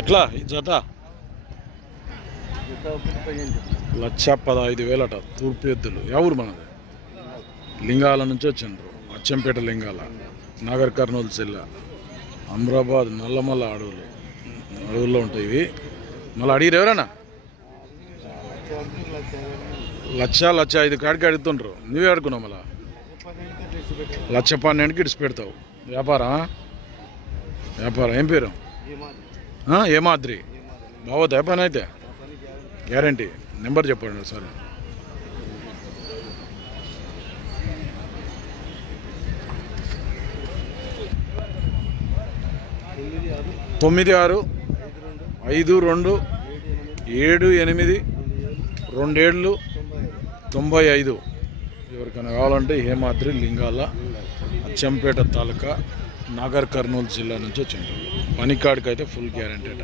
ఎట్లా జత 1,15,000 అట. తూర్పు ఎద్దులు. ఎవరు మనది? లింగాల నుంచి వచ్చిండ్రు. అచ్చంపేట లింగాల, నాగర్ కర్నూలు జిల్లా, అమ్రాబాద్, నల్లమల్ల అడవుల్లో ఉంటాయి ఇవి. మళ్ళీ అడిగిరు ఎవరన్నా? 1,05,000 కాడికి అడుగుతుండ్రు. నువ్వే అడుగున్నావు. మళ్ళా 1,12,000కి ఇడిచి పెడతావు. వ్యాపారం ఏం పేరు? ఏమాద్రి. బాగోతా పని అయితే? గ్యారంటీ. నెంబర్ చెప్పండి సార్. 9652278295. ఎవరికైనా కావాలంటే హేమాద్రి లింగాల, అచ్చంపేట తాలూకా, నాగర్ కర్నూలు జిల్లా నుంచి వచ్చింది. పనికాడికి అయితే ఫుల్ గ్యారంటీ అట.